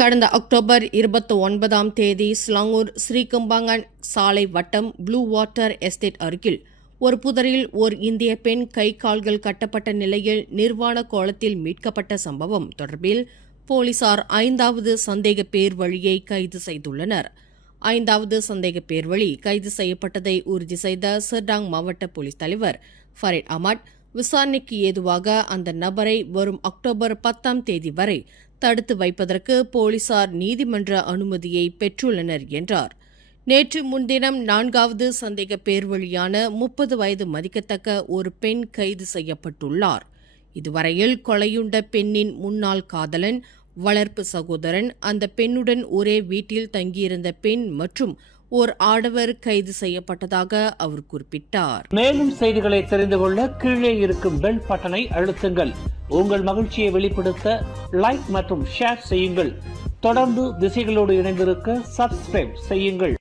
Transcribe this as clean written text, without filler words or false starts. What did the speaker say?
கடந்த அக்டோபர் 29ஆம் தேதி ஸ்லாங்கூர் ஸ்ரீகம்பாங்கன் சாலை வட்டம் ப்ளூ வாட்டர் எஸ்டேட் அருகில் ஒரு புதரில் ஓர் இந்திய பெண் கை கால்கள் கட்டப்பட்ட நிலையில் நிர்வாண கோலத்தில் மீட்கப்பட்ட சம்பவம் தொடர்பில் போலீசார் 5வது சந்தேக பேர்வழியை கைது செய்துள்ளனர். 5வது சந்தேக பேர்வழி கைது செய்யப்பட்டதை உறுதி செய்த சர்டாங் மாவட்ட போலீஸ் தலைவர் ஃபரீத் அஹ்மத் விசாரணைக்கு ஏதுவாக அந்த நபரை வரும் அக்டோபர் 10ஆம் தேதி வரை தடுத்து வைப்பதற்கு போலீசார் நீதிமன்ற அனுமதியை பெற்றுள்ளனர் என்றார். நேற்று முன்தினம் 4வது சந்தேக பேர்வழியான 30 வயது மதிக்கத்தக்க ஒரு பெண் கைது செய்யப்பட்டுள்ளார். இதுவரையில் கொலையுண்ட பெண்ணின் முன்னாள் காதலன், வளர்ப்பு சகோதரன், அந்த பெண்ணுடன் ஒரே வீட்டில் தங்கியிருந்த பெண் மற்றும் ஓர் ஆடவர் கைது செய்யப்பட்டதாக அவர் குறிப்பிட்டார். மேலும் செய்திகளை தெரிந்து கொள்ள கீழே இருக்கும் பெல் பட்டனை அழுத்துங்கள். உங்கள் மகிழ்ச்சியை வெளிப்படுத்த லைக் மற்றும் ஷேர் செய்யுங்கள். தொடர்ந்து திசைகளோடு இணைந்திருக்க சப்ஸ்கிரைப் செய்யுங்கள்.